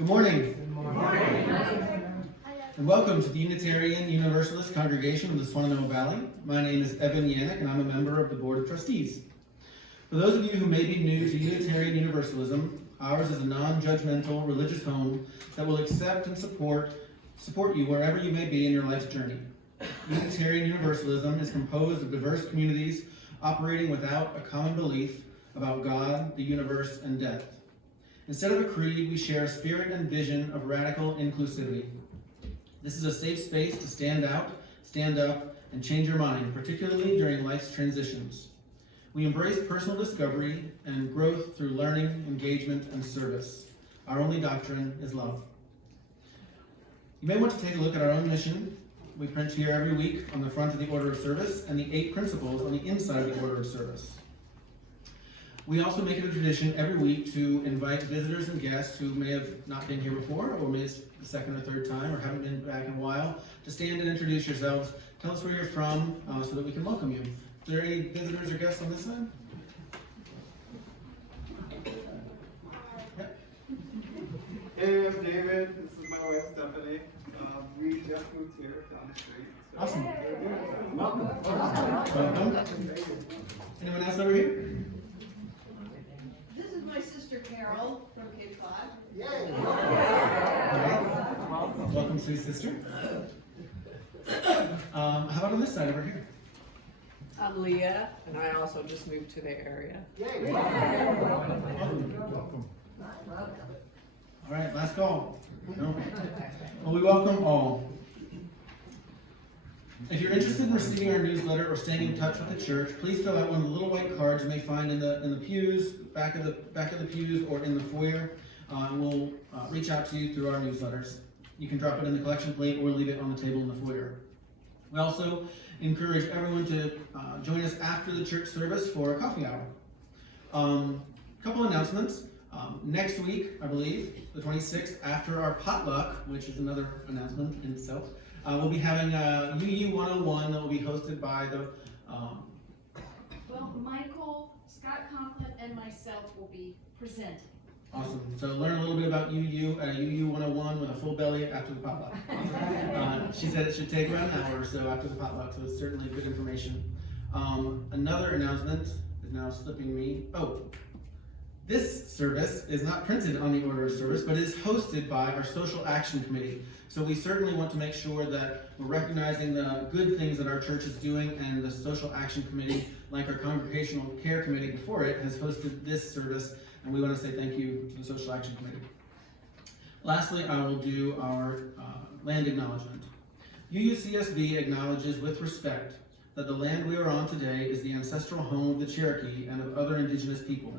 Good morning. And welcome to the Unitarian Universalist Congregation of the Swananoa Valley. My name is Evan Yannick, and I'm a member of the Board of Trustees. For those of you who may be new to Unitarian Universalism, ours is a non-judgmental religious home that will accept and support you wherever you may be in your life's journey. Unitarian Universalism is composed of diverse communities operating without a common belief about God, the universe, and death. Instead of a creed, we share a spirit and vision of radical inclusivity. This is a safe space to stand out, stand up, and change your mind, particularly during life's transitions. We embrace personal discovery and growth through learning, engagement, and service. Our only doctrine is love. You may want to take a look at our own mission. We print here every week on the front of the order of service and the 8 principles on the inside of the order of service. We also make it a tradition every week to invite visitors and guests who may have not been here before, or maybe it's the second or third time, or haven't been back in a while, to stand and introduce yourselves. Tell us where you're from so that we can welcome you. Are there any visitors or guests on this side? Yep. Hey, I'm David. This is my wife Stephanie. We just moved here down the street. So Awesome. Welcome. Welcome. Anyone else over here? This is my sister Carol from Cape Cod. Yay! All right. Welcome, sweet sister. How about on this side over here? I'm Leah, and I also just moved to the area. Yay! Welcome. All right, last call. No? Well, we welcome all. If you're interested in receiving our newsletter or staying in touch with the church, please fill out one of the little white cards you may find in the pews, back of the pews, or in the foyer. We'll reach out to you through our newsletters. You can drop it in the collection plate or leave it on the table in the foyer. We also encourage everyone to join us after the church service for a coffee hour. Couple announcements. Next week, I believe, the 26th, after our potluck, which is another announcement in itself, we'll be having a UU 101 that will be hosted by the... Well, Michael, Scott Conklin, and myself will be presenting. Awesome. So learn a little bit about UU at UU 101 with a full belly after the potluck. She said it should take around an hour or so after the potluck, so it's certainly good information. Another announcement is now slipping me. Oh, this service is not printed on the order of service, but is hosted by our Social Action Committee. So we certainly want to make sure that we're recognizing the good things that our church is doing, and the Social Action Committee, like our Congregational Care Committee before it, has hosted this service, and we want to say thank you to the Social Action Committee. Lastly, I will do our land acknowledgement. UUCSV acknowledges with respect that the land we are on today is the ancestral home of the Cherokee and of other indigenous people.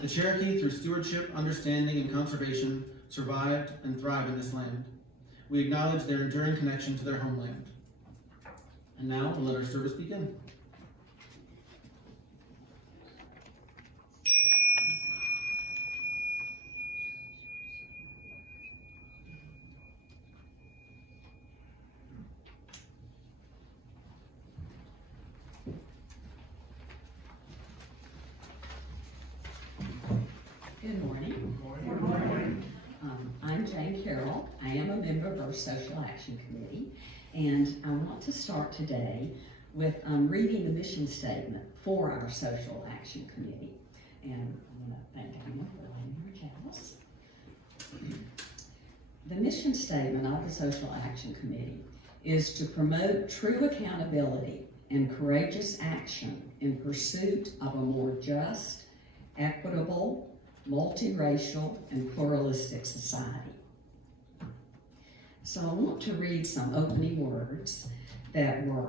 The Cherokee, through stewardship, understanding, and conservation, survived and thrived in this land. We acknowledge their enduring connection to their homeland. And now, we'll let our service begin. Good morning. Good morning. I'm Jane Carroll. I am a member of our Social Action Committee, and I want to start today with reading the mission statement for our Social Action Committee. And I want to thank Amy for laying her chalice. The mission statement of the Social Action Committee is to promote true accountability and courageous action in pursuit of a more just, equitable, multiracial, and pluralistic society. So I want to read some opening words that were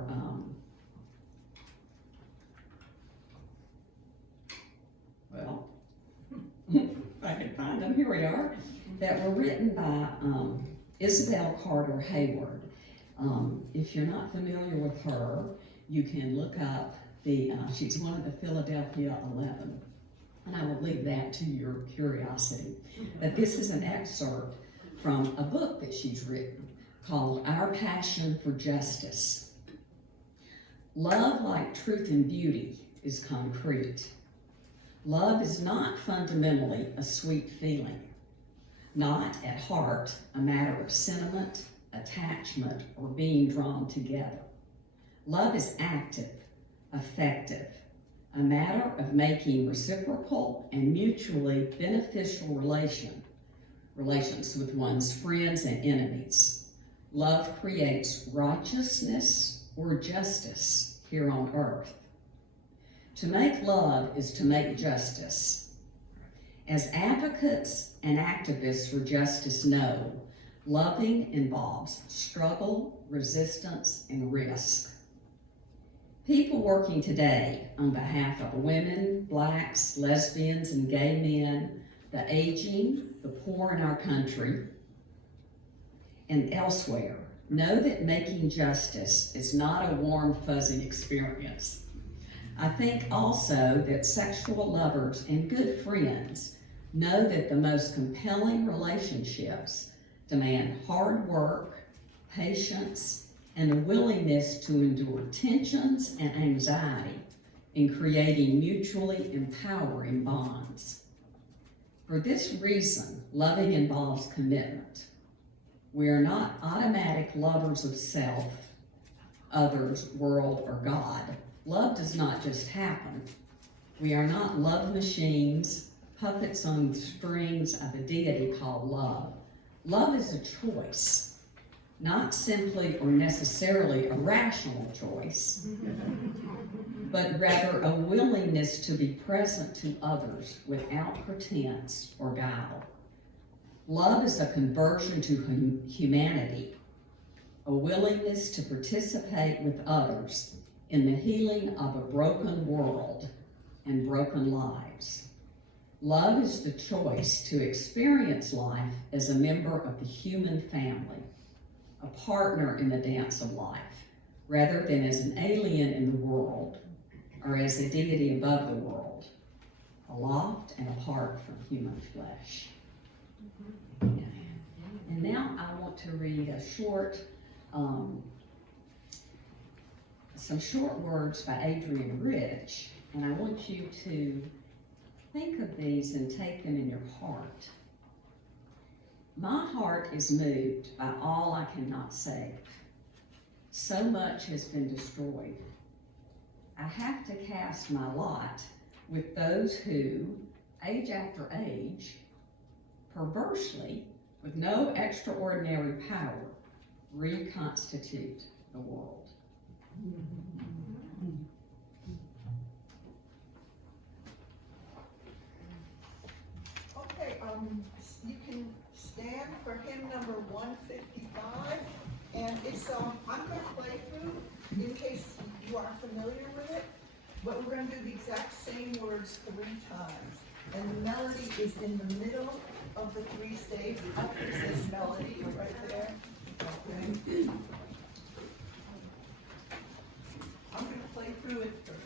well, if I can find them, here we are, that were written by Isabel Carter Hayward. If you're not familiar with her, you can look up she's one of the Philadelphia 11. And I will leave that to your curiosity. But this is an excerpt from a book that she's written called Our Passion for Justice. Love, like truth and beauty, is concrete. Love is not fundamentally a sweet feeling, not at heart a matter of sentiment, attachment, or being drawn together. Love is active, effective, a matter of making reciprocal and mutually beneficial relations with one's friends and enemies. Love creates righteousness or justice here on earth. To make love is to make justice. As advocates and activists for justice know, Loving involves struggle, resistance, and risk. People working today on behalf of women, blacks, lesbians, and gay men, the aging, the poor in our country, and elsewhere, know that making justice is not a warm, fuzzy experience. I think also that sexual lovers and good friends know that the most compelling relationships demand hard work, patience, and a willingness to endure tensions and anxiety in creating mutually empowering bonds. For this reason, loving involves commitment. We are not automatic lovers of self, others, world, or God. Love does not just happen. We are not love machines, puppets on strings of a deity called love. Love is a choice, not simply or necessarily a rational choice, but rather a willingness to be present to others without pretense or guile. Love is a conversion to humanity, a willingness to participate with others in the healing of a broken world and broken lives. Love is the choice to experience life as a member of the human family, a partner in the dance of life, rather than as an alien in the world or as a deity above the world, aloft and apart from human flesh. And now I want to read a short, some short words by Adrienne Rich, and I want you to think of these and take them in your heart. My heart is moved by all I cannot save. So much has been destroyed. I have to cast my lot with those who, age after age, perversely, with no extraordinary power, reconstitute the world. Okay, you can stand for hymn number 155, and it's, I'm gonna play through in case you are familiar with it, but we're gonna do the exact same words 3 times. And the melody is in the middle of the 3 staves. Up is this melody right there. Okay. I'm gonna play through it first.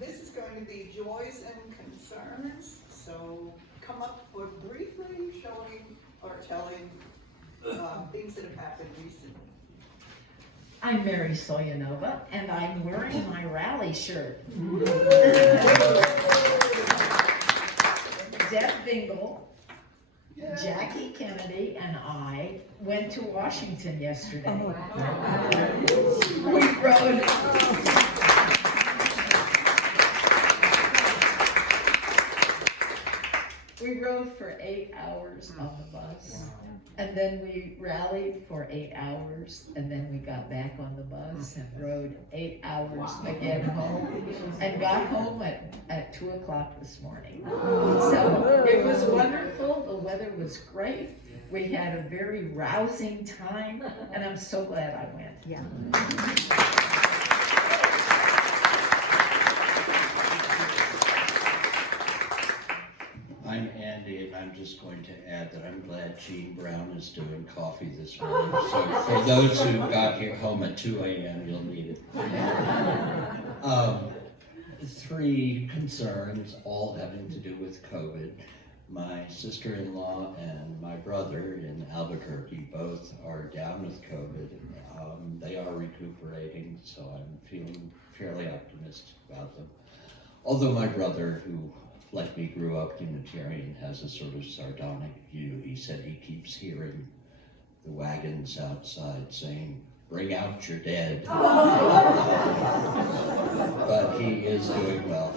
This is going to be joys and concerns, so come up for briefly showing or telling things that have happened recently. I'm Mary Soyanova, and I'm wearing my rally shirt. Deb Bingle, Jackie Kennedy, and I went to Washington yesterday. We rode. We rode for 8 hours on the bus, and then we rallied for 8 hours, and then we got back on the bus and rode 8 hours again home, and got home at 2 o'clock this morning. So it was wonderful, the weather was great, we had a very rousing time, and I'm so glad I went. Yeah. I'm Andy, and I'm just going to add that I'm glad Jean Brown is doing coffee this morning. So for those who got here home at 2 a.m., you'll need it. 3 concerns, all having to do with COVID. My sister-in-law and my brother in Albuquerque both are down with COVID. They are recuperating, so I'm feeling fairly optimistic about them. Although my brother, who like me grew up Unitarian, has a sort of sardonic view. He said he keeps hearing the wagons outside saying, "Bring out your dead." But he is doing well.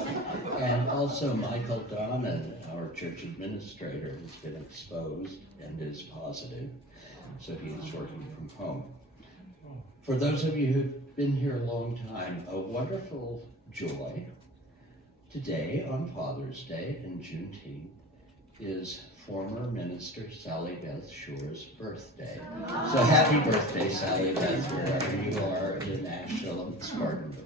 And also Michael Donnan, our church administrator, has been exposed and is positive, so he is working from home. For those of you who've been here a long time, a wonderful joy. Today, on Father's Day and Juneteenth, is former Minister Sally Beth Shore's birthday. So happy birthday, Sally Beth, wherever you are in Asheville and Spartanburg.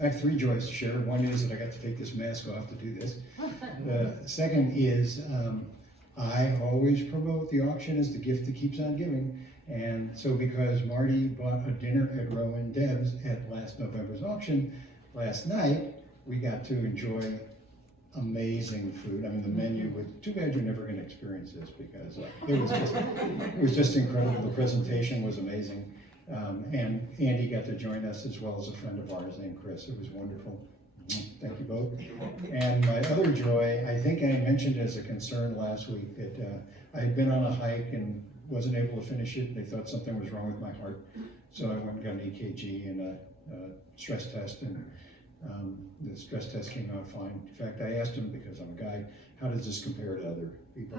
I have 3 joys to share. One is that I got to take this mask off to do this. The second is I always promote the auction as the gift that keeps on giving. And so because Marty bought a dinner at Rowan Deb's at last November's auction, last night we got to enjoy amazing food. I mean, the menu was, too bad you're never going to experience this because it was just incredible. The presentation was amazing. And Andy got to join us as well as a friend of ours named Chris. It was wonderful. Thank you both. And my other joy, I think I mentioned as a concern last week that I had been on a hike and wasn't able to finish it. They thought something was wrong with my heart. So I went and got an EKG and a stress test, and the stress test came out fine. In fact, I asked them, because I'm a guy, how does this compare to other people?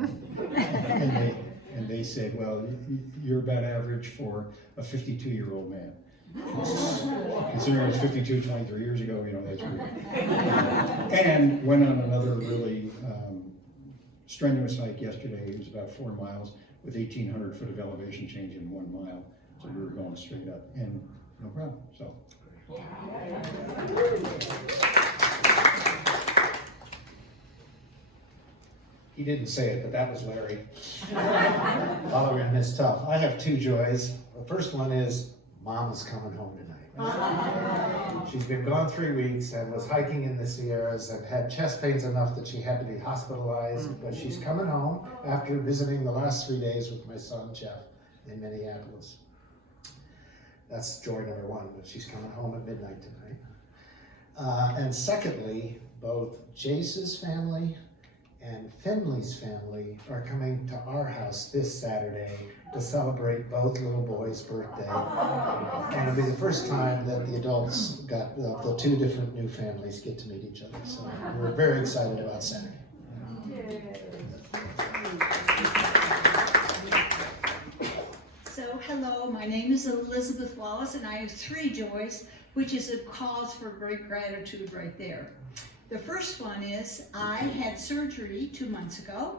and they said, well, you're about average for a 52-year-old man. Considering it's 52, 23 years ago, you know, that's weird. And went on another really strenuous hike yesterday. It was about 4 miles with 1,800 foot of elevation change in 1 mile. So we were going straight up and no problem, so. He didn't say it, but that was Larry. Following this tough. I have 2 joys. The first one is Mama's coming home tonight. She's been gone 3 weeks and was hiking in the Sierras and had chest pains enough that she had to be hospitalized, but she's coming home after visiting the last 3 days with my son Jeff in Minneapolis. That's joy number 1, but she's coming home at midnight tonight. And secondly, both Jace's family and Finley's family are coming to our house this Saturday to celebrate both little boys' birthday. And it'll be the first time that the adults got the 2 different new families get to meet each other. So we're very excited about Saturday. my name is Elizabeth Wallace, and I have 3 joys, which is a cause for great gratitude right there. The first one is I had surgery 2 months ago,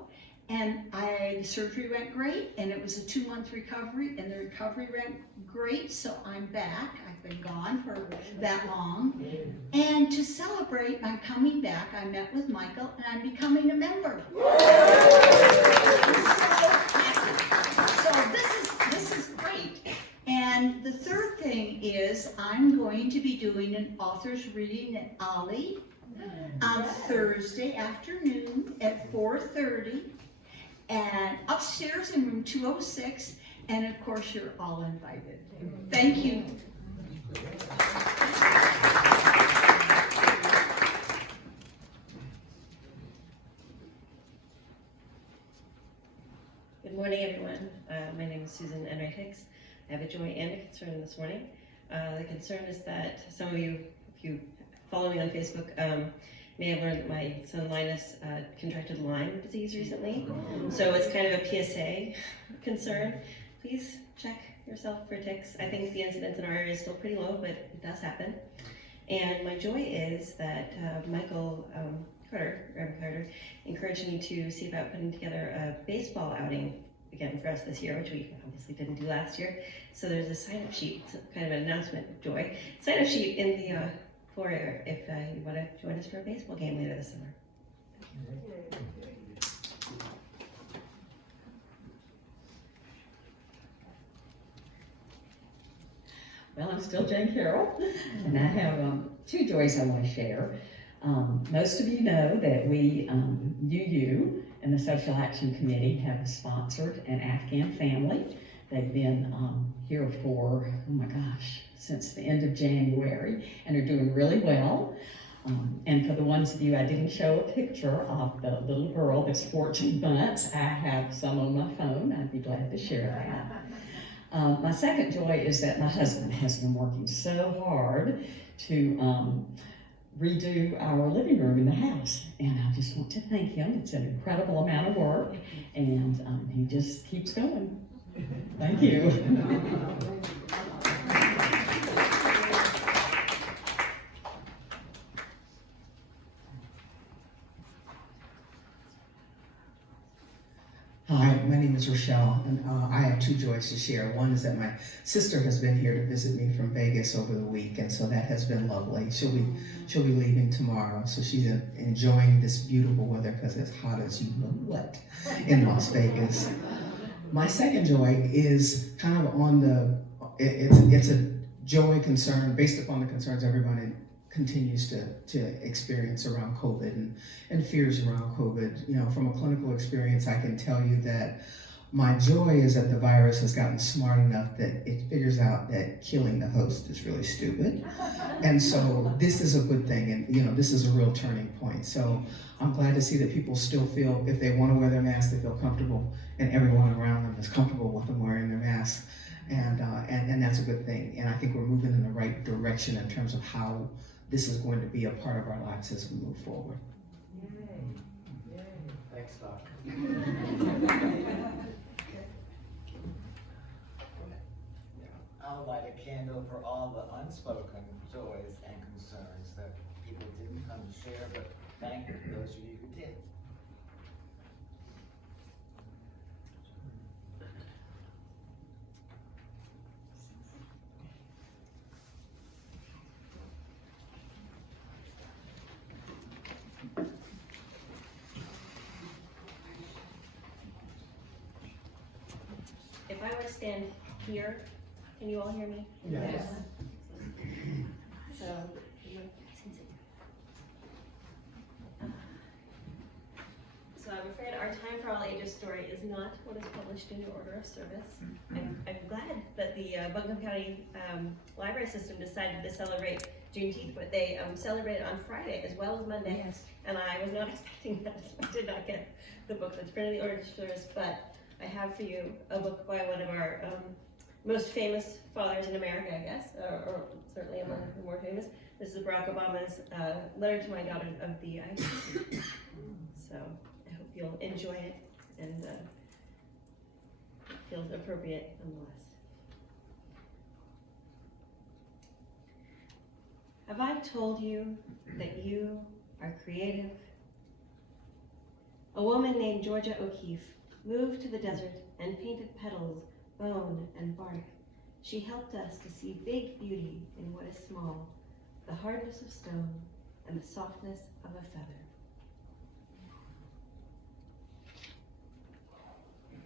and the surgery went great, and it was a 2-month recovery, and the recovery went great, so I'm back. I've been gone for that long. And to celebrate my coming back, I met with Michael, and I'm becoming a member. So this is great. And the third thing is I'm going to be doing an author's reading at Ollie on Thursday afternoon at 4:30. And upstairs in room 206, and of course you're all invited. Thank you. Good morning, everyone. My name is Susan Enright Hicks. I have a joy and a concern this morning. The concern is that some of you, if you follow me on Facebook, may have learned that my son Linus contracted Lyme disease recently. So it's kind of a PSA concern. Please check yourself for ticks. I think the incidence in our area is still pretty low, but it does happen. And my joy is that Michael Reverend Carter, encouraged me to see about putting together a baseball outing again for us this year, which we obviously didn't do last year. So there's a sign-up sheet, kind of an announcement of joy, sign-up sheet in the foyer if you want to join us for a baseball game later this summer. Well, I'm still Jane Carroll, and I have 2 joys I want to share. Most of you know that we, UU and the Social Action Committee have sponsored an Afghan family. They've been here for, oh my gosh, since the end of January, and are doing really well. And for the ones of you I didn't show a picture of the little girl that's 14 months, I have some on my phone. I'd be glad to share that. My second joy is that my husband has been working so hard to redo our living room in the house, and I just want to thank him. It's an incredible amount of work, and he just keeps going. Thank you. Hi, my name is Rochelle, and I have 2 joys to share. One is that my sister has been here to visit me from Vegas over the week, and so that has been lovely. She'll be leaving tomorrow, so she's enjoying this beautiful weather because it's hot as you know what in Las Vegas. My second joy is kind of on it's a joy concern based upon the concerns everybody continues to experience around COVID and fears around COVID. You know, from a clinical experience, I can tell you that my joy is that the virus has gotten smart enough that it figures out that killing the host is really stupid. And so this is a good thing, and you know, this is a real turning point. So I'm glad to see that people still feel, if they want to wear their mask, they feel comfortable, and everyone around them is comfortable with them wearing their mask. And that's a good thing. And I think we're moving in the right direction in terms of how this is going to be a part of our lives as we move forward. Yay. Thanks, Doc. I'll light a candle for all the unspoken joys and concerns that people didn't come to share, but thank those of you who did. If I were to stand here, can you all hear me? Yes. So, I'm afraid our Time for All Ages story is not what is published in your order of service. I'm glad that the Buncombe County Library System decided to celebrate Juneteenth, but they celebrated on Friday as well as Monday. Yes. And I was not expecting that. I did not get the book that's printed in the order of service, but I have for you a book by one of our most famous fathers in America, I guess, or certainly among the more famous. This is Barack Obama's letter to my daughter of the ICC. So I hope you'll enjoy it, and it feels appropriate nonetheless. Have I told you that you are creative? A woman named Georgia O'Keeffe moved to the desert and painted petals, bone, and bark. She helped us to see big beauty in what is small, the hardness of stone and the softness of a feather.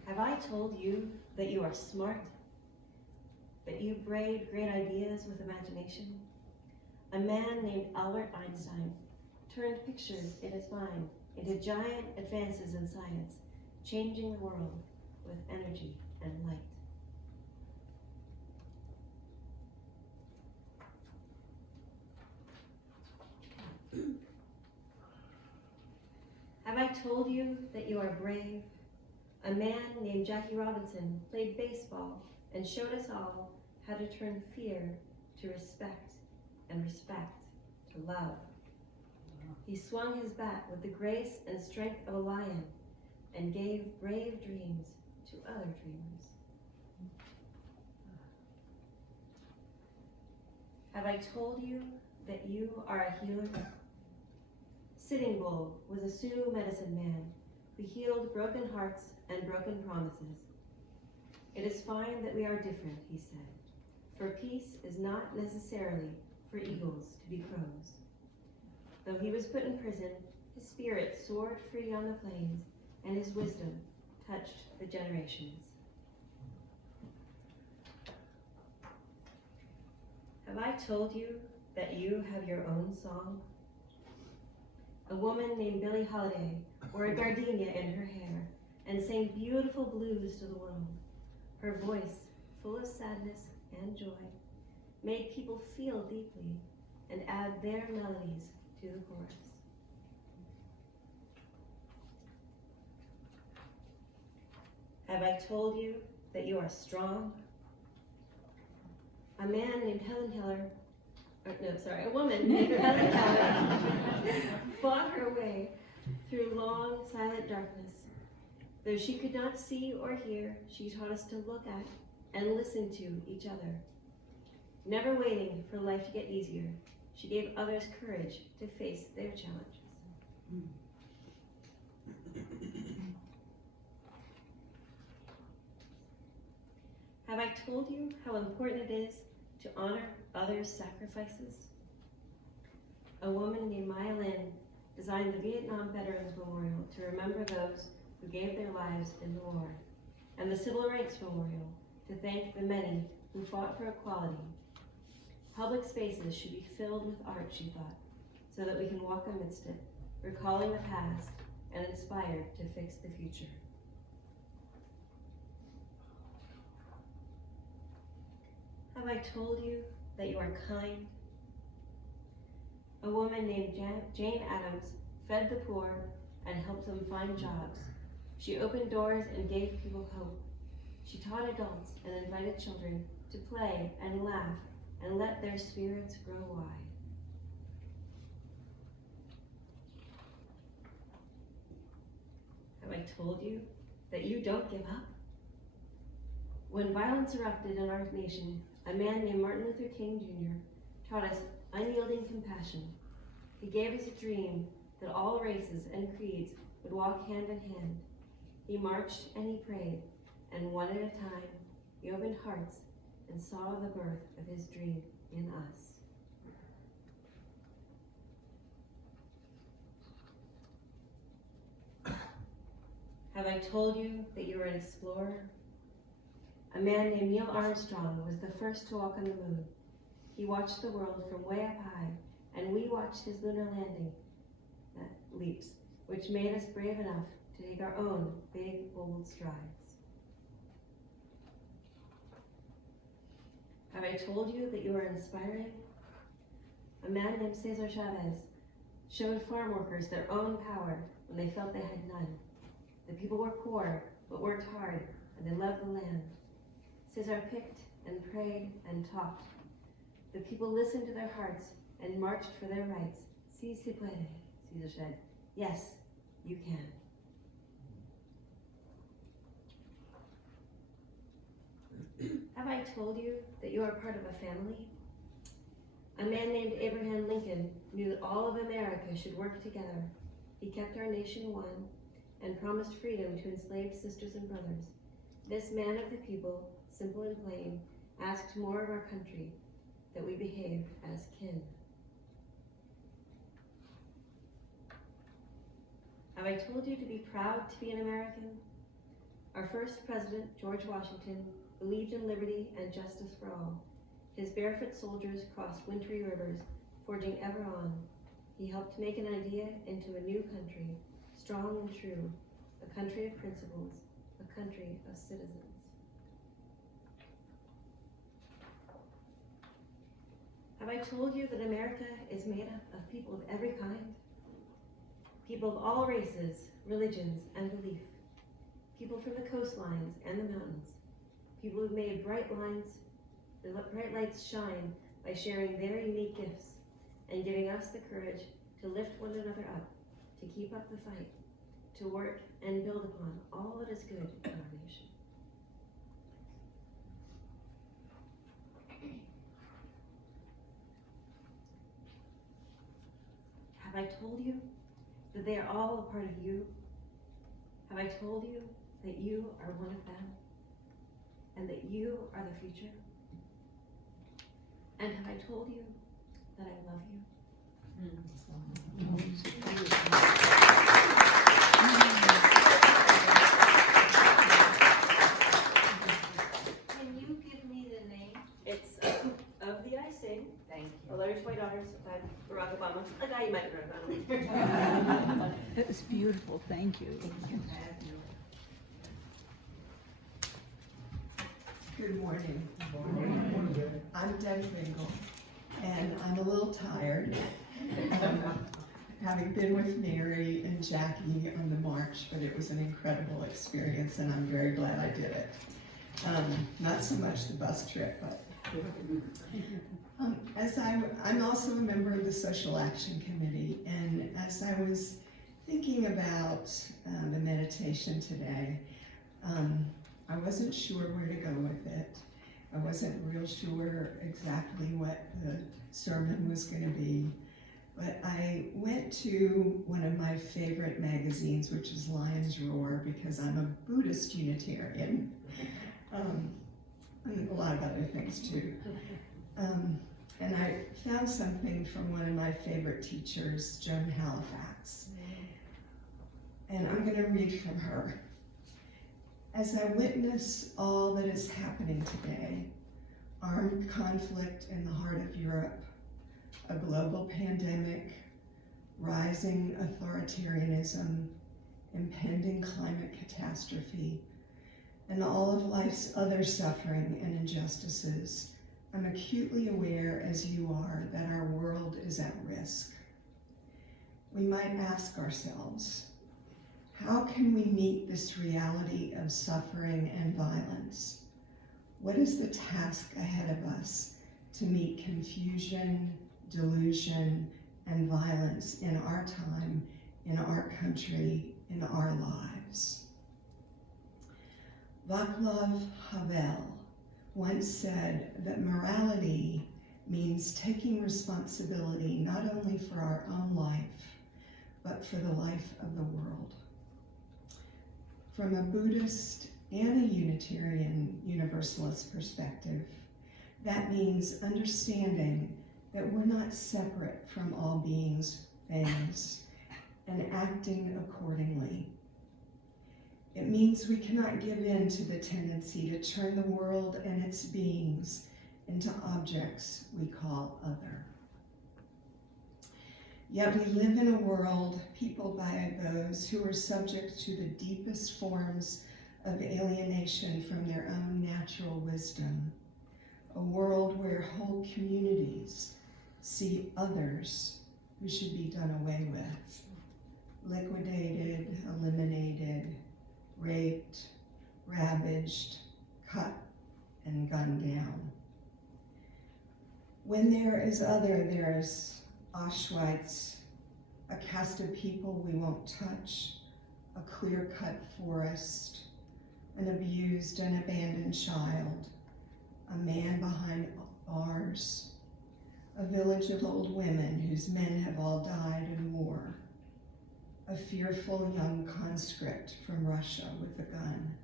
Have I told you that you are smart, that you braid great ideas with imagination? A man named Albert Einstein turned pictures in his mind into giant advances in science, changing the world with energy and light. Have I told you that you are brave? A man named Jackie Robinson played baseball and showed us all how to turn fear to respect and respect to love. He swung his bat with the grace and strength of a lion and gave brave dreams to other dreamers. Have I told you that you are a healer? Sitting Bull was a Sioux medicine man who healed broken hearts and broken promises. It is fine that we are different, he said, for peace is not necessarily for eagles to be crows. Though he was put in prison, his spirit soared free on the plains, and his wisdom touched the generations. Have I told you that you have your own song? A woman named Billie Holiday wore a gardenia in her hair and sang beautiful blues to the world. Her voice, full of sadness and joy, made people feel deeply and add their melodies to the chorus. Have I told you that you are strong? A woman named Helen Keller fought her way through long, silent darkness. Though she could not see or hear, she taught us to look at and listen to each other. Never waiting for life to get easier, she gave others courage to face their challenges. Have I told you how important it is to honor others' sacrifices? A woman named Maya Lin designed the Vietnam Veterans Memorial to remember those who gave their lives in the war, and the Civil Rights Memorial to thank the many who fought for equality. Public spaces should be filled with art, she thought, so that we can walk amidst it, recalling the past and inspired to fix the future. Have I told you that you are kind? A woman named Jane Adams fed the poor and helped them find jobs. She opened doors and gave people hope. She taught adults and invited children to play and laugh and let their spirits grow wide. Have I told you that you don't give up? When violence erupted in our nation, a man named Martin Luther King Jr. taught us unyielding compassion. He gave us a dream that all races and creeds would walk hand in hand. He marched and he prayed, and one at a time, he opened hearts and saw the birth of his dream in us. Have I told you that you are an explorer? A man named Neil Armstrong was the first to walk on the moon. He watched the world from way up high, and we watched his lunar landing leaps, which made us brave enough to take our own big, bold strides. Have I told you that you are inspiring? A man named Cesar Chavez showed farm workers their own power when they felt they had none. The people were poor, but worked hard, and they loved the land. Cesar picked and prayed and talked. The people listened to their hearts and marched for their rights. Si se puede, Cesar said. Yes, you can. Have I told you that you are part of a family? A man named Abraham Lincoln knew that all of America should work together. He kept our nation one and promised freedom to enslaved sisters and brothers. This man of the people, simple and plain, asked more of our country, that we behave as kin. Have I told you to be proud to be an American? Our first president, George Washington, believed in liberty and justice for all. His barefoot soldiers crossed wintry rivers, forging ever on. He helped make an idea into a new country, strong and true, a country of principles, a country of citizens. Have I told you that America is made up of people of every kind? People of all races, religions, and belief. People from the coastlines and the mountains. People who've made bright lights shine by sharing their unique gifts and giving us the courage to lift one another up, to keep up the fight, to work and build upon all that is good in our nation. Have I told you that they are all a part of you? Have I told you that you are one of them and that you are the future? And have I told you that I love you? Can you give me the name? It's Of the I Sing. Thank you. A letter to my daughters by Barack Obama, a guy you might have heard about. That was beautiful, thank you. Good morning. I'm Deb Fingal, and I'm a little tired. Having been with Mary and Jackie on the march, but it was an incredible experience, and I'm very glad I did it. Not so much the bus trip, but I'm also a member of the Social Action Committee, and as I was thinking about the meditation today, I wasn't sure where to go with it. I wasn't real sure exactly what the sermon was going to be, but I went to one of my favorite magazines, which is Lion's Roar, because I'm a Buddhist Unitarian, and a lot of other things too. And I found something from one of my favorite teachers, Joan Halifax, and I'm going to read from her. As I witness all that is happening today, armed conflict in the heart of Europe, a global pandemic, rising authoritarianism, impending climate catastrophe, and all of life's other suffering and injustices, I'm acutely aware, as you are, that our world is at risk. We might ask ourselves, how can we meet this reality of suffering and violence? What is the task ahead of us to meet confusion, delusion, and violence in our time, in our country, in our lives? Václav Havel once said that morality means taking responsibility not only for our own life, but for the life of the world. From a Buddhist and a Unitarian Universalist perspective, that means understanding that we're not separate from all beings, things, and acting accordingly. It means we cannot give in to the tendency to turn the world and its beings into objects we call other. Yet we live in a world peopled by those who are subject to the deepest forms of alienation from their own natural wisdom, a world where whole communities see others who should be done away with, liquidated, eliminated, raped, ravaged, cut, and gunned down. When there is other, there's Auschwitz, a caste of people we won't touch, a clear-cut forest, an abused and abandoned child, a man behind bars, a village of old women whose men have all died in war, a fearful young conscript from Russia with a gun,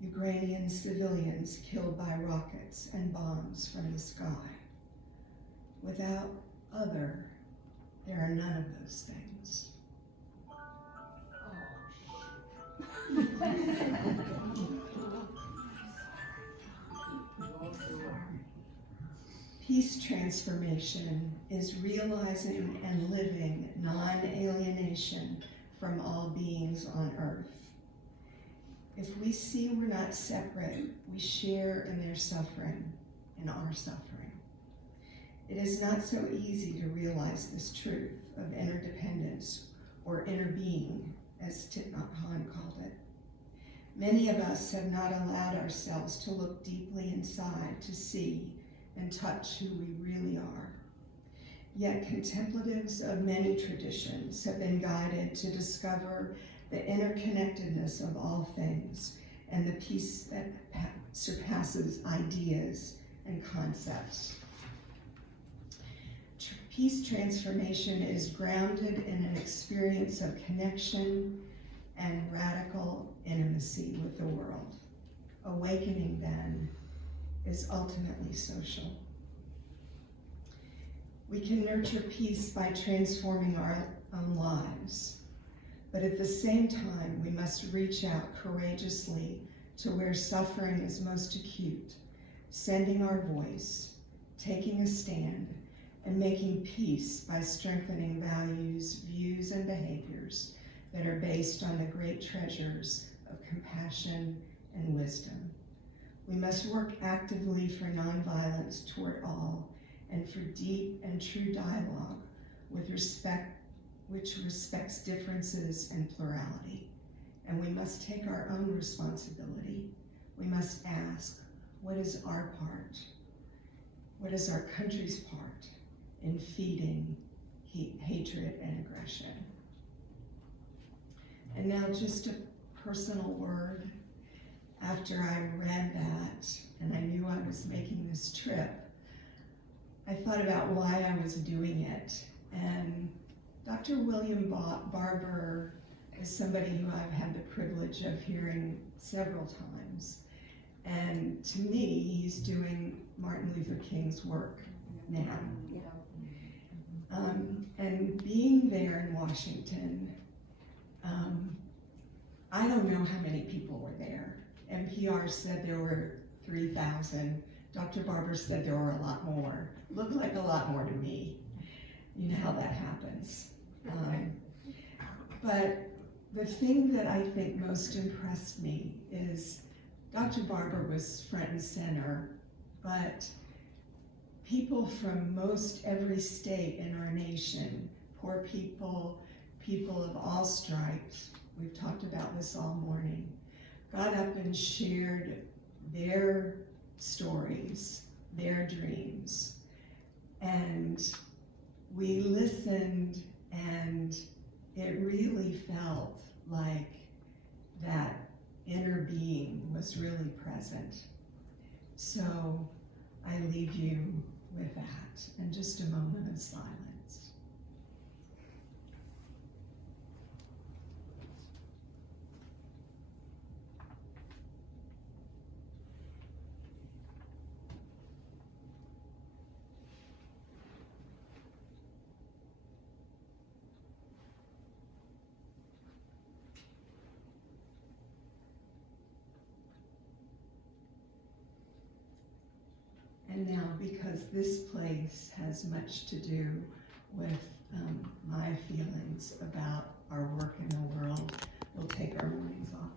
Ukrainian civilians killed by rockets and bombs from the sky. Without other, there are none of those things. Peace transformation is realizing and living non-alienation from all beings on earth. If we see we're not separate, we share in their suffering, in our suffering. It is not so easy to realize this truth of interdependence or inner being, as Thich Nhat Hanh called it. Many of us have not allowed ourselves to look deeply inside to see and touch who we really are. Yet contemplatives of many traditions have been guided to discover the interconnectedness of all things and the peace that surpasses ideas and concepts. Peace transformation is grounded in an experience of connection and radical intimacy with the world. Awakening, then, is ultimately social. We can nurture peace by transforming our own lives, but at the same time, we must reach out courageously to where suffering is most acute, sending our voice, taking a stand, and making peace by strengthening values, views, and behaviors that are based on the great treasures of compassion and wisdom. We must work actively for nonviolence toward all and for deep and true dialogue with respect, which respects differences and plurality. And we must take our own responsibility. We must ask, what is our part? What is our country's part in feeding hatred and aggression? And now just a personal word. After I read that and I knew I was making this trip, I thought about why I was doing it. And Dr. William Barber is somebody who I've had the privilege of hearing several times. And to me, he's doing Martin Luther King's work now. And being there in Washington, I don't know how many people were there. NPR said there were 3,000. Dr. Barber said there were a lot more. Looked like a lot more to me. You know how that happens. But the thing that I think most impressed me is Dr. Barber was front and center, but people from most every state in our nation, poor people, people of all stripes, we've talked about this all morning, got up and shared their stories, their dreams. And we listened, and it really felt like that inner being was really present. So I leave you with that, and just a moment of silence. And now, because this place has much to do with my feelings about our work in the world, we'll take our morning's offering.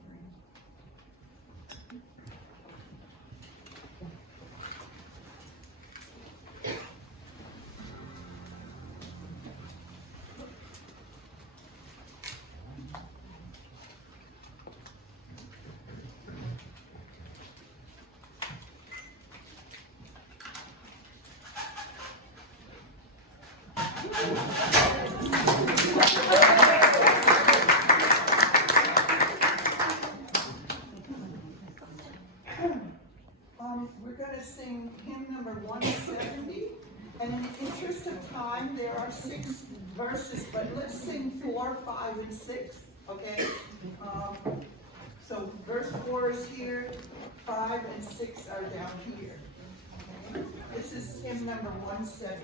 We're gonna sing hymn number 170, And in the interest of time, there are 6 verses, but let's sing 4, 5, and 6, okay? So verse 4 is here, 5 and 6 are down here. Okay? This is hymn number 170.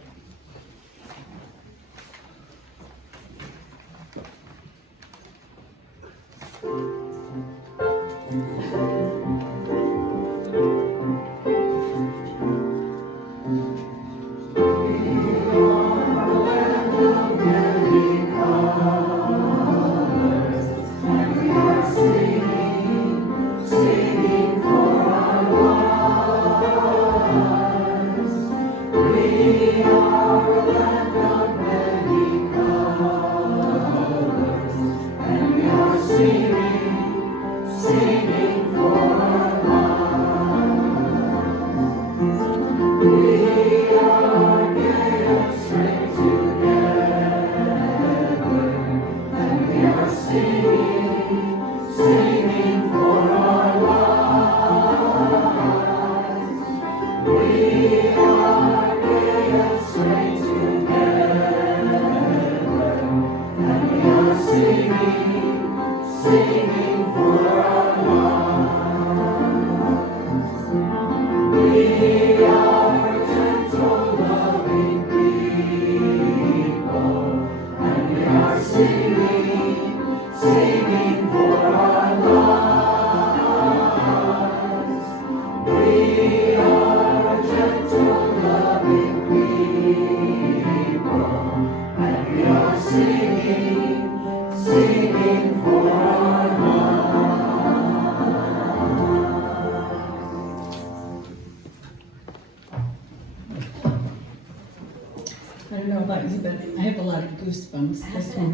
I don't know about you, but I have a lot of goosebumps this one.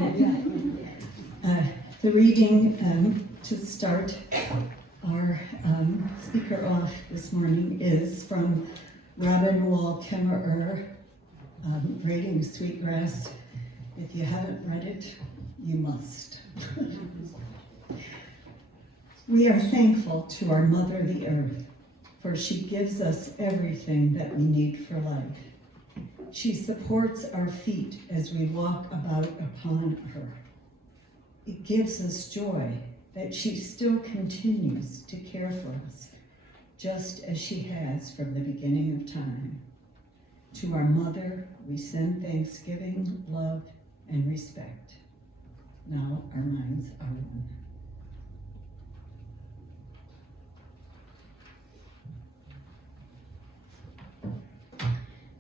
The reading to start our speaker off this morning is from Robin Wall Kimmerer, Braiding Sweetgrass. If you haven't read it, you must. We are thankful to our Mother, the Earth, for she gives us everything that we need for life. She supports our feet as we walk about upon her. It gives us joy that she still continues to care for us, just as she has from the beginning of time. To our Mother, we send thanksgiving, love, and respect. Now our minds are one.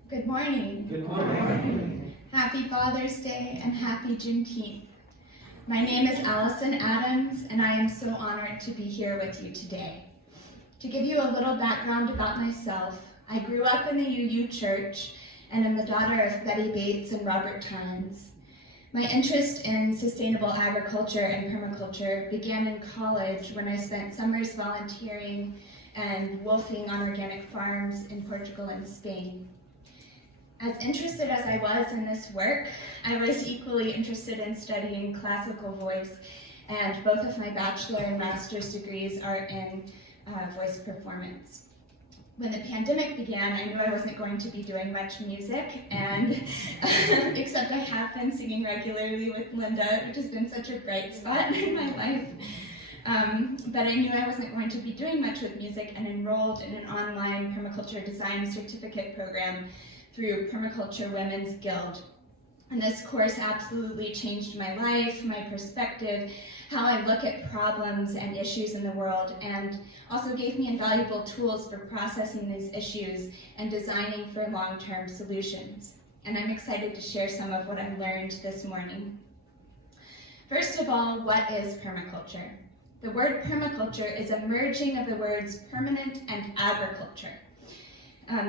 Good morning. Good morning. Happy Father's Day and happy Juneteenth. My name is Alison Adams, and I am so honored to be here with you today. To give you a little background about myself, I grew up in the UU Church and am the daughter of Bette Bates and Robert Tynes. My interest in sustainable agriculture and permaculture began in college when I spent summers volunteering and wolfing on organic farms in Portugal and Spain. As interested as I was in this work, I was equally interested in studying classical voice, and both of my bachelor and master's degrees are in voice performance. When the pandemic began, I knew I wasn't going to be doing much music, and except I have been singing regularly with Linda, which has been such a bright spot in my life. But I knew I wasn't going to be doing much with music and enrolled in an online permaculture design certificate program through Permaculture Women's Guild. And this course absolutely changed my life, my perspective, how I look at problems and issues in the world, and also gave me invaluable tools for processing these issues and designing for long-term solutions. And I'm excited to share some of what I learned this morning. First of all, what is permaculture? The word permaculture is a merging of the words permanent and agriculture.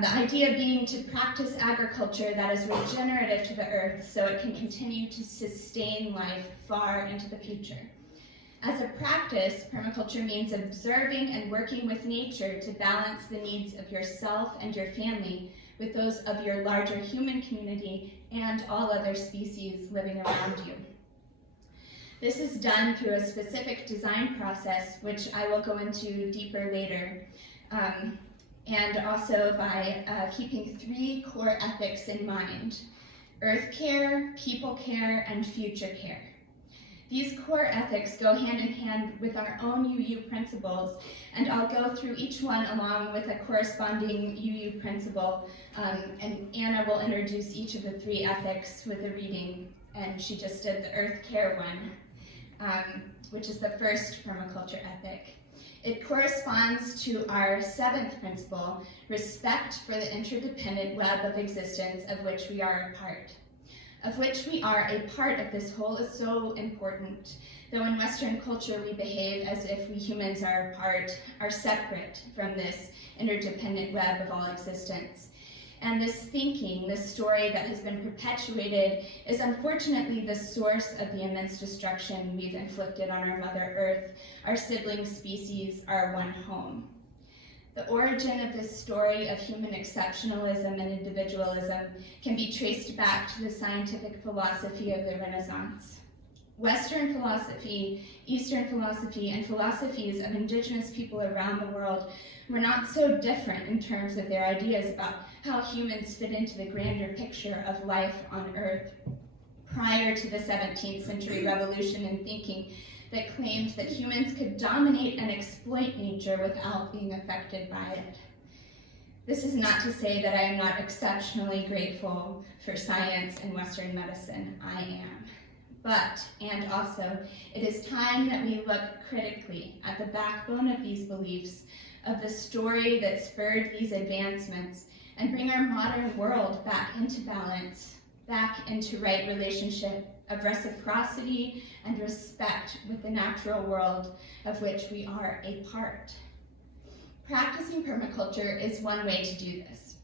The idea being to practice agriculture that is regenerative to the earth so it can continue to sustain life far into the future. As a practice, permaculture means observing and working with nature to balance the needs of yourself and your family with those of your larger human community and all other species living around you. This is done through a specific design process, which I will go into deeper later. and also by keeping 3 core ethics in mind: earth care, people care, and future care. These core ethics go hand in hand with our own UU principles, and I'll go through each one along with a corresponding UU principle, and Anna will introduce each of the 3 ethics with a reading, and she just did the earth care one, which is the first permaculture ethic. It corresponds to our 7th principle, respect for the interdependent web of existence of which we are a part. Of which we are a part of this whole is so important, though in Western culture we behave as if we humans are separate from this interdependent web of all existence. And this thinking, this story that has been perpetuated, is unfortunately the source of the immense destruction we've inflicted on our Mother Earth, our sibling species, our one home. The origin of this story of human exceptionalism and individualism can be traced back to the scientific philosophy of the Renaissance. Western philosophy, Eastern philosophy, and philosophies of indigenous people around the world were not so different in terms of their ideas about how humans fit into the grander picture of life on Earth prior to the 17th century revolution in thinking that claimed that humans could dominate and exploit nature without being affected by it. This is not to say that I am not exceptionally grateful for science and Western medicine. I am. But, and also, it is time that we look critically at the backbone of these beliefs, of the story that spurred these advancements, and bring our modern world back into balance, back into right relationship of reciprocity and respect with the natural world of which we are a part. Practicing permaculture is one way to do this.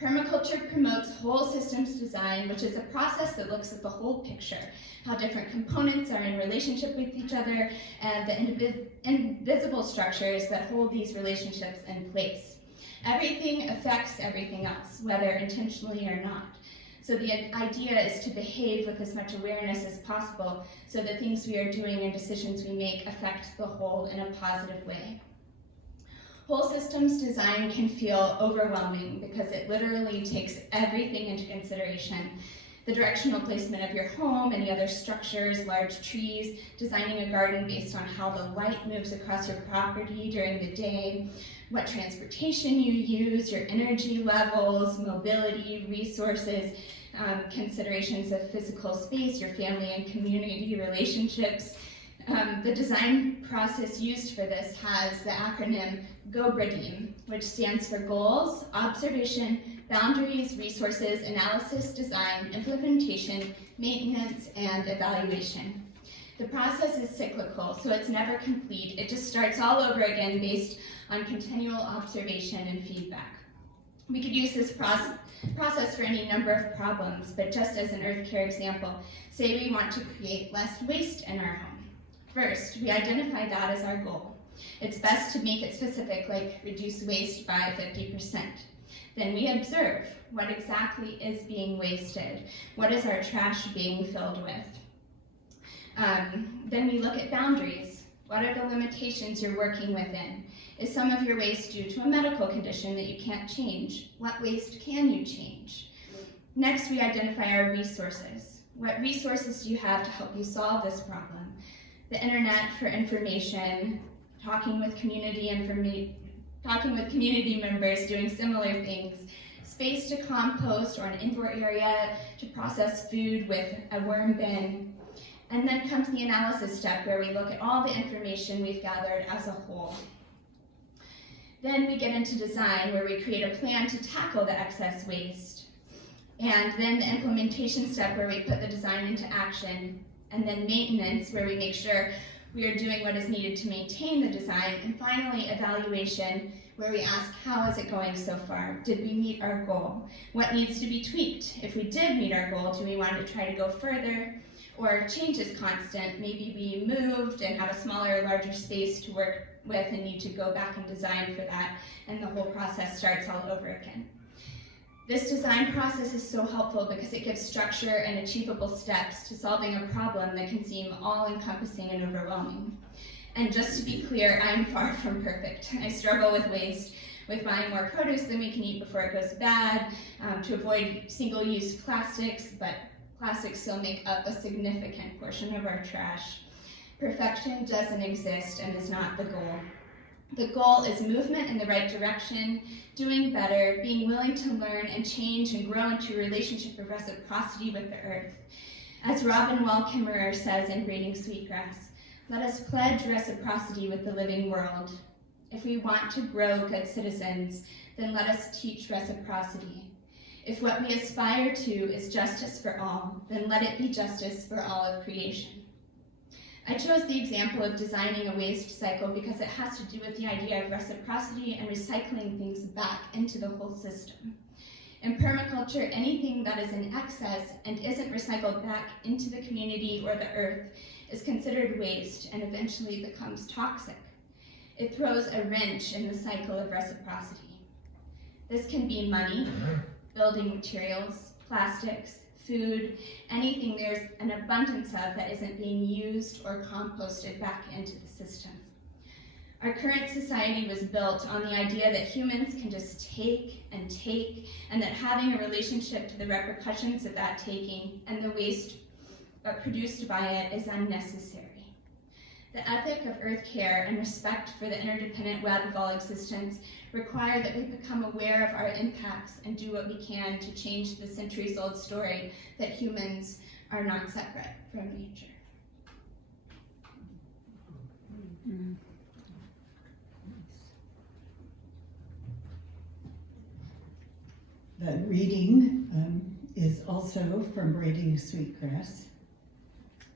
Permaculture promotes whole systems design, which is a process that looks at the whole picture, how different components are in relationship with each other, and the invisible structures that hold these relationships in place. Everything affects everything else, whether intentionally or not. So the idea is to behave with as much awareness as possible so that things we are doing and decisions we make affect the whole in a positive way. Whole systems design can feel overwhelming because it literally takes everything into consideration. The directional placement of your home, any other structures, large trees, designing a garden based on how the light moves across your property during the day, what transportation you use, your energy levels, mobility, resources, considerations of physical space, your family and community relationships. The design process used for this has the acronym GOBRADIM, which stands for Goals, Observation, Boundaries, Resources, Analysis, Design, Implementation, Maintenance, and Evaluation. The process is cyclical, so it's never complete. It just starts all over again based on continual observation and feedback. We could use this process for any number of problems, but just as an earth care example, say we want to create less waste in our home. First, we identify that as our goal. It's best to make it specific, like reduce waste by 50%. Then we observe what exactly is being wasted. What is our trash being filled with? Then we look at boundaries. What are the limitations you're working within? Is some of your waste due to a medical condition that you can't change? What waste can you change? Next, we identify our resources. What resources do you have to help you solve this problem? The internet for information, talking with community members doing similar things, space to compost or an indoor area to process food with a worm bin. And then comes the analysis step where we look at all the information we've gathered as a whole. Then we get into design where we create a plan to tackle the excess waste. And then the implementation step where we put the design into action. And then maintenance where we make sure we are doing what is needed to maintain the design. And finally, evaluation where we ask, how is it going so far? Did we meet our goal? What needs to be tweaked? If we did meet our goal, do we want to try to go further? Or change is constant. Maybe we moved and have a smaller or larger space to work with and need to go back and design for that, and the whole process starts all over again. This design process is so helpful because it gives structure and achievable steps to solving a problem that can seem all-encompassing and overwhelming. And just to be clear, I'm far from perfect. I struggle with waste. with buying more produce than we can eat before it goes bad, to avoid single-use plastics, but plastics still make up a significant portion of our trash. Perfection doesn't exist and is not the goal. The goal is movement in the right direction, doing better, being willing to learn and change and grow into a relationship of reciprocity with the earth. As Robin Wall Kimmerer says in Braiding Sweetgrass, let us pledge reciprocity with the living world. If we want to grow good citizens, then let us teach reciprocity. If what we aspire to is justice for all, then let it be justice for all of creation. I chose the example of designing a waste cycle because it has to do with the idea of reciprocity and recycling things back into the whole system. In permaculture, anything that is in excess and isn't recycled back into the community or the earth is considered waste and eventually becomes toxic. It throws a wrench in the cycle of reciprocity. This can be money, building materials, plastics, food, anything there's an abundance of that isn't being used or composted back into the system. Our current society was built on the idea that humans can just take, and that having a relationship to the repercussions of that taking and the waste produced by it is unnecessary. The ethic of earth care and respect for the interdependent web of all existence require that we become aware of our impacts and do what we can to change the centuries-old story that humans are not separate from nature. The reading is also from Braiding Sweetgrass.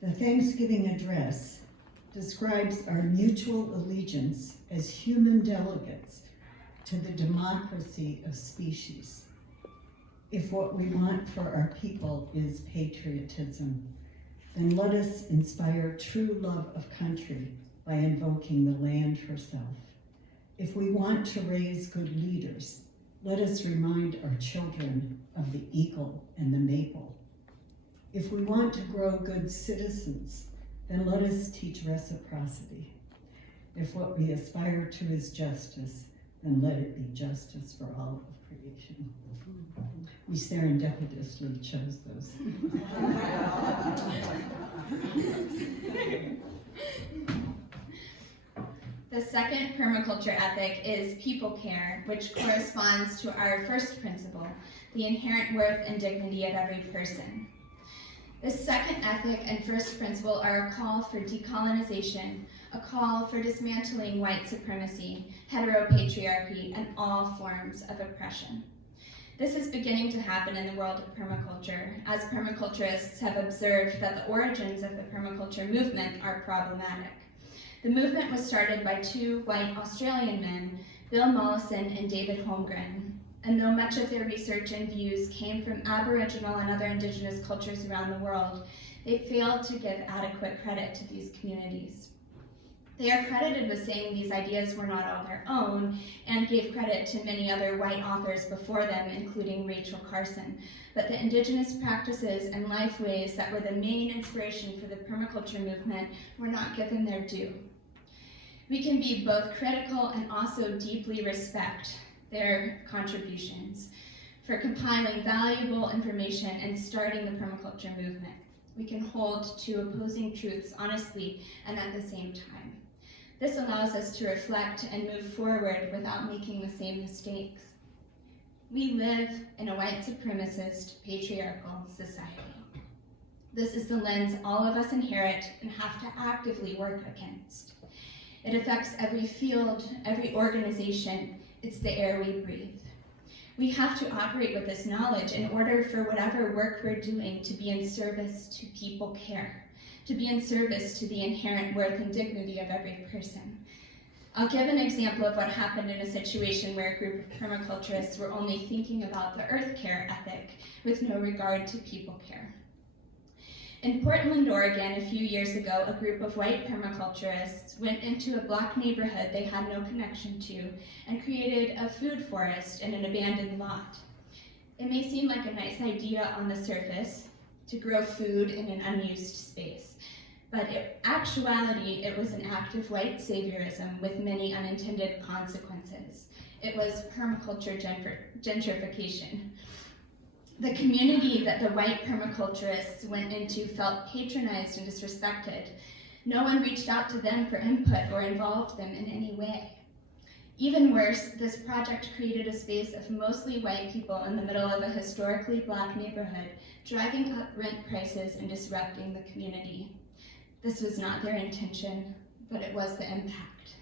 The Thanksgiving address describes our mutual allegiance as human delegates to the democracy of species. If what we want for our people is patriotism, then let us inspire true love of country by invoking the land herself. If we want to raise good leaders, let us remind our children of the eagle and the maple. If we want to grow good citizens, then let us teach reciprocity. If what we aspire to is justice, then let it be justice for all of creation. We serendipitously chose those. The second permaculture ethic is people care, which corresponds to our first principle, the inherent worth and dignity of every person. The second ethic and first principle are a call for decolonization, a call for dismantling white supremacy, heteropatriarchy, and all forms of oppression. This is beginning to happen in the world of permaculture, as permaculturists have observed that the origins of the permaculture movement are problematic. The movement was started by two white Australian men, Bill Mollison and David Holmgren, and though much of their research and views came from Aboriginal and other indigenous cultures around the world, they failed to give adequate credit to these communities. They are credited with saying these ideas were not all their own and gave credit to many other white authors before them, including Rachel Carson. But the indigenous practices and lifeways that were the main inspiration for the permaculture movement were not given their due. We can be both critical and also deeply respect their contributions for compiling valuable information and starting the permaculture movement. We can hold to opposing truths honestly and at the same time. This allows us to reflect and move forward without making the same mistakes. We live in a white supremacist, patriarchal society. This is the lens all of us inherit and have to actively work against. It affects every field, every organization. It's the air we breathe. We have to operate with this knowledge in order for whatever work we're doing to be in service to people care, to be in service to the inherent worth and dignity of every person. I'll give an example of what happened in a situation where a group of permaculturists were only thinking about the earth care ethic with no regard to people care. In Portland, Oregon, a few years ago, a group of white permaculturists went into a black neighborhood they had no connection to and created a food forest in an abandoned lot. It may seem like a nice idea on the surface to grow food in an unused space, but in actuality, it was an act of white saviorism with many unintended consequences. It was permaculture gentrification. The community that the white permaculturists went into felt patronized and disrespected. No one reached out to them for input or involved them in any way. Even worse, this project created a space of mostly white people in the middle of a historically black neighborhood, driving up rent prices and disrupting the community. This was not their intention, but it was the impact.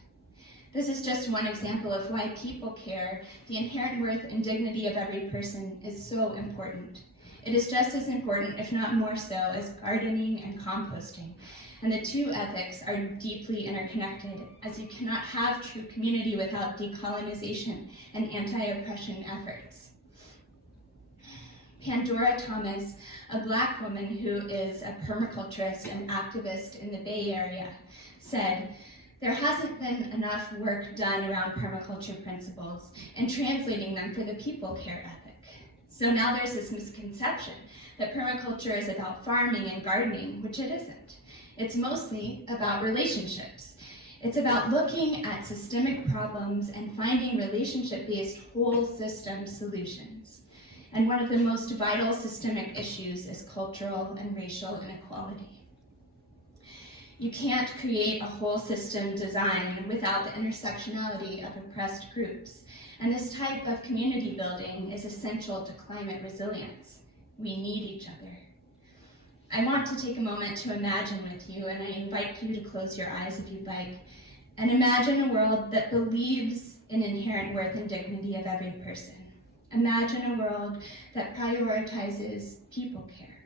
This is just one example of why people care. The inherent worth and dignity of every person is so important. It is just as important, if not more so, as gardening and composting. And the two ethics are deeply interconnected, as you cannot have true community without decolonization and anti-oppression efforts. Pandora Thomas, a Black woman who is a permaculturist and activist in the Bay Area, said, "There hasn't been enough work done around permaculture principles and translating them for the people care ethic. So now there's this misconception that permaculture is about farming and gardening, which it isn't. It's mostly about relationships. It's about looking at systemic problems and finding relationship-based whole system solutions. And one of the most vital systemic issues is cultural and racial inequality. You can't create a whole system design without the intersectionality of oppressed groups. And this type of community building is essential to climate resilience. We need each other." I want to take a moment to imagine with you, and I invite you to close your eyes if you'd like, and imagine a world that believes in inherent worth and dignity of every person. Imagine a world that prioritizes people care.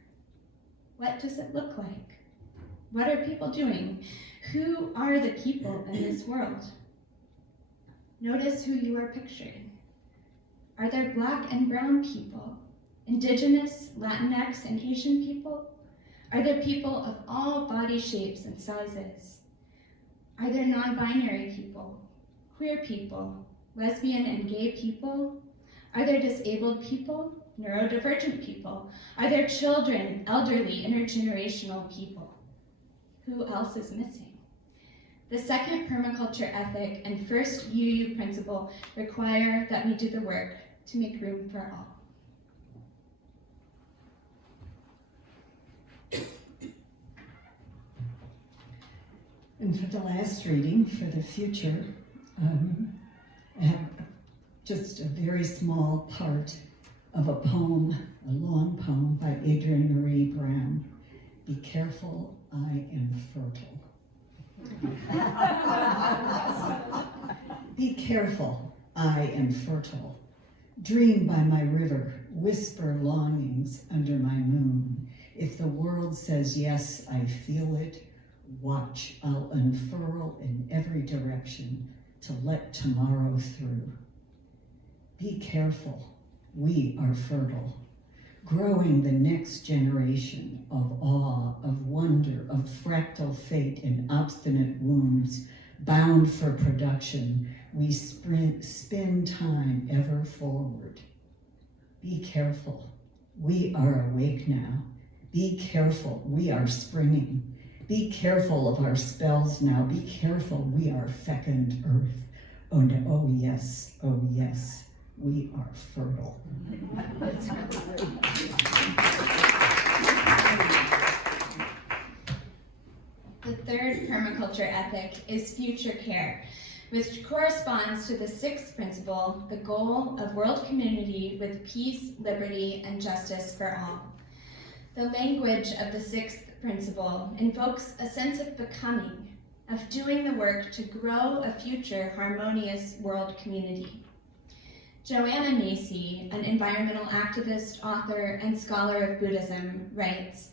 What does it look like? What are people doing? Who are the people in this world? Notice who you are picturing. Are there Black and brown people, Indigenous, Latinx, and Asian people? Are there people of all body shapes and sizes? Are there non-binary people, queer people, lesbian and gay people? Are there disabled people, neurodivergent people? Are there children, elderly, intergenerational people? Who else is missing? The second permaculture ethic and first UU principle require that we do the work to make room for all. And for the last reading, for the future, I have just a very small part of a poem, a long poem by Adrienne Marie Brown. "Be careful, I am fertile." Be careful, I am fertile. Dream by my river, whisper longings under my moon. If the world says yes, I feel it. Watch, I'll unfurl in every direction to let tomorrow through. Be careful, we are fertile, growing the next generation of awe, of wonder, of fractal fate in obstinate wombs, bound for production. We spin time ever forward. Be careful, we are awake now. Be careful, we are springing. Be careful of our spells now. Be careful, we are fecund earth. And oh yes, we are fertile. That's great. The third permaculture ethic is future care, which corresponds to the sixth principle, the goal of world community with peace, liberty, and justice for all. The language of the sixth principle invokes a sense of becoming, of doing the work to grow a future harmonious world community. Joanna Macy, an environmental activist, author, and scholar of Buddhism, writes,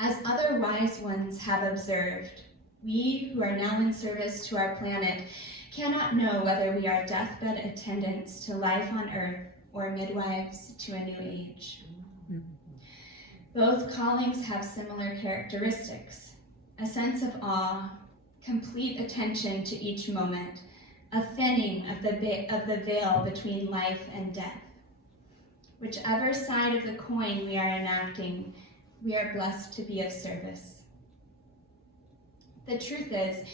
"As other wise ones have observed, we who are now in service to our planet cannot know whether we are deathbed attendants to life on earth or midwives to a new age." Both callings have similar characteristics: a sense of awe, complete attention to each moment, a thinning of the veil between life and death. Whichever side of the coin we are enacting, we are blessed to be of service. The truth is,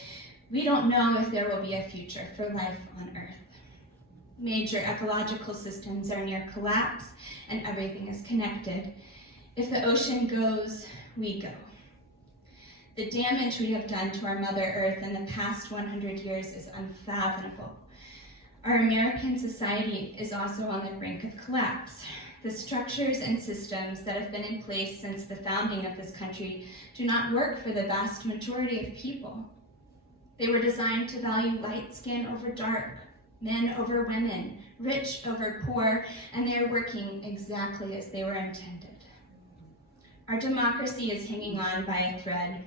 we don't know if there will be a future for life on Earth. Major ecological systems are near collapse, and everything is connected. If the ocean goes, we go. The damage we have done to our Mother Earth in the past 100 years is unfathomable. Our American society is also on the brink of collapse. The structures and systems that have been in place since the founding of this country do not work for the vast majority of people. They were designed to value light skin over dark, men over women, rich over poor, and they are working exactly as they were intended. Our democracy is hanging on by a thread,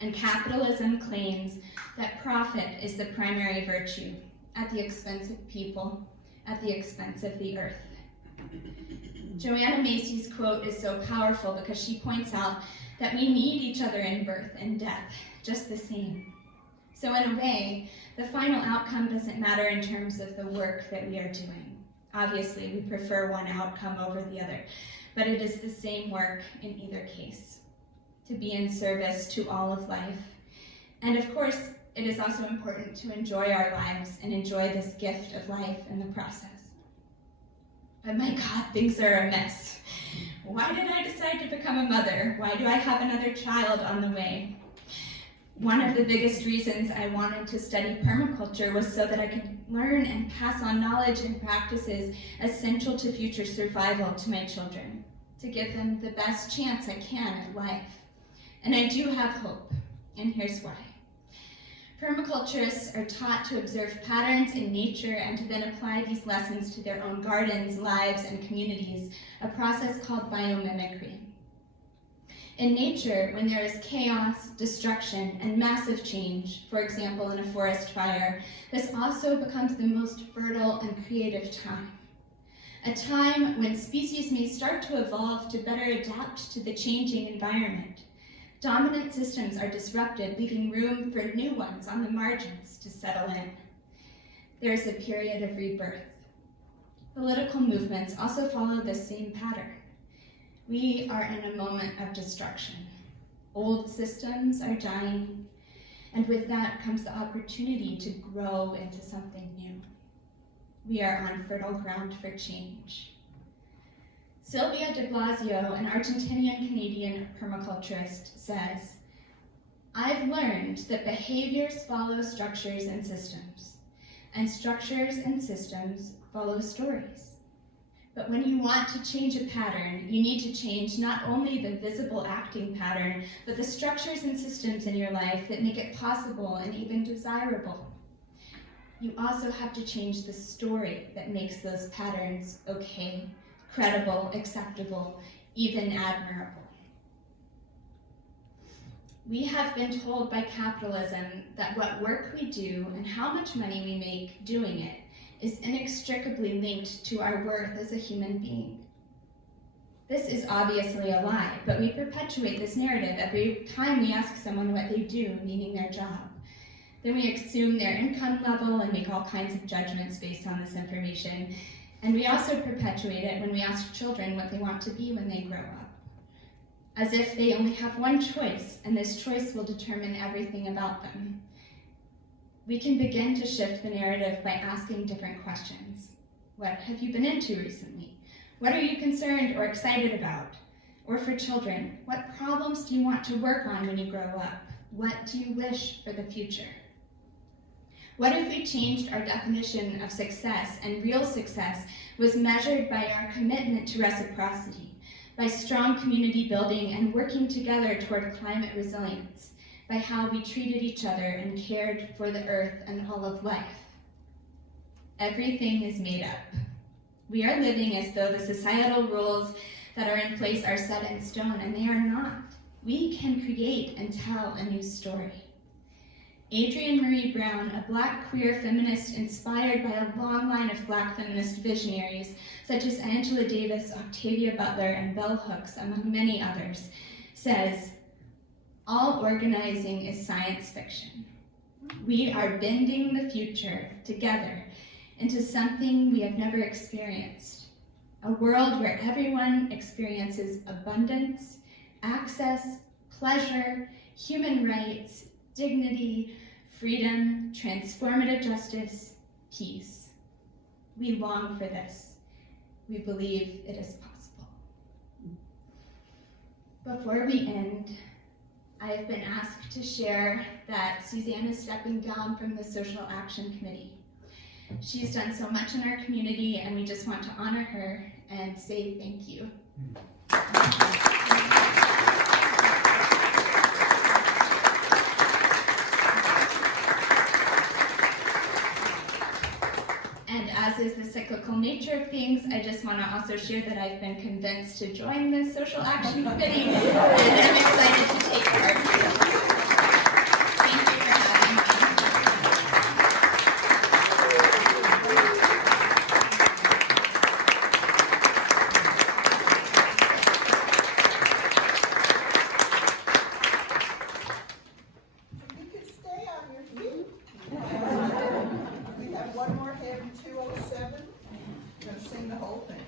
and capitalism claims that profit is the primary virtue at the expense of people, at the expense of the earth. Joanna Macy's quote is so powerful because she points out that we need each other in birth and death, just the same. So in a way, the final outcome doesn't matter in terms of the work that we are doing. Obviously, we prefer one outcome over the other, but it is the same work in either case, to be in service to all of life. And of course, it is also important to enjoy our lives and enjoy this gift of life in the process. But my God, things are a mess. Why did I decide to become a mother? Why do I have another child on the way? One of the biggest reasons I wanted to study permaculture was so that I could learn and pass on knowledge and practices essential to future survival to my children, to give them the best chance I can at life. And I do have hope, and here's why. Permaculturists are taught to observe patterns in nature and to then apply these lessons to their own gardens, lives, and communities, a process called biomimicry. In nature, when there is chaos, destruction, and massive change, for example in a forest fire, this also becomes the most fertile and creative time. A time when species may start to evolve to better adapt to the changing environment. Dominant systems are disrupted, leaving room for new ones on the margins to settle in. There is a period of rebirth. Political movements also follow this same pattern. We are in a moment of destruction. Old systems are dying, and with that comes the opportunity to grow into something new. We are on fertile ground for change. Sylvia de Blasio, an Argentinian-Canadian permaculturist, says, "I've learned that behaviors follow structures and systems, and structures and systems follow stories. But when you want to change a pattern, you need to change not only the visible acting pattern, but the structures and systems in your life that make it possible and even desirable. You also have to change the story that makes those patterns okay, credible, acceptable, even admirable." We have been told by capitalism that what work we do and how much money we make doing it is inextricably linked to our worth as a human being. This is obviously a lie, but we perpetuate this narrative every time we ask someone what they do, meaning their job. Then we assume their income level and make all kinds of judgments based on this information. And we also perpetuate it when we ask children what they want to be when they grow up, as if they only have one choice, and this choice will determine everything about them. We can begin to shift the narrative by asking different questions. What have you been into recently? What are you concerned or excited about? Or for children, what problems do you want to work on when you grow up? What do you wish for the future? What if we changed our definition of success, and real success was measured by our commitment to reciprocity, by strong community building and working together toward climate resilience, by how we treated each other and cared for the earth and all of life? Everything is made up. We are living as though the societal rules that are in place are set in stone, and they are not. We can create and tell a new story. Adrienne Marie Brown, a Black queer feminist inspired by a long line of Black feminist visionaries, such as Angela Davis, Octavia Butler, and Bell Hooks, among many others, says, "All organizing is science fiction. We are bending the future together into something we have never experienced, a world where everyone experiences abundance, access, pleasure, human rights, dignity, freedom, transformative justice, peace. We long for this. We believe it is possible. Before we end, I have been asked to share that Suzanne is stepping down from the Social Action Committee. She's done so much in our community, and we just want to honor her and say thank you. And as is the cyclical nature of things, I just want to also share that I've been convinced to join the Social Action Committee, and I'm excited to take part. Thank you for having me. You can stay on your feet. We have one more hymn, 207. We're gonna sing the whole thing.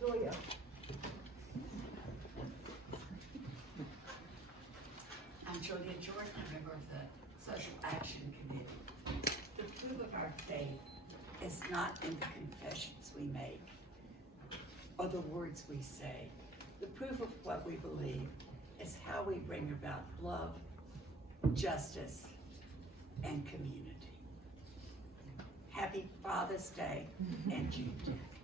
Julia. I'm Julia Jordan, a member of the Social Action Committee. The proof of our faith is not in the confessions we make or the words we say. The proof of what we believe is how we bring about love, justice, and community. Happy Father's Day and Juneteenth.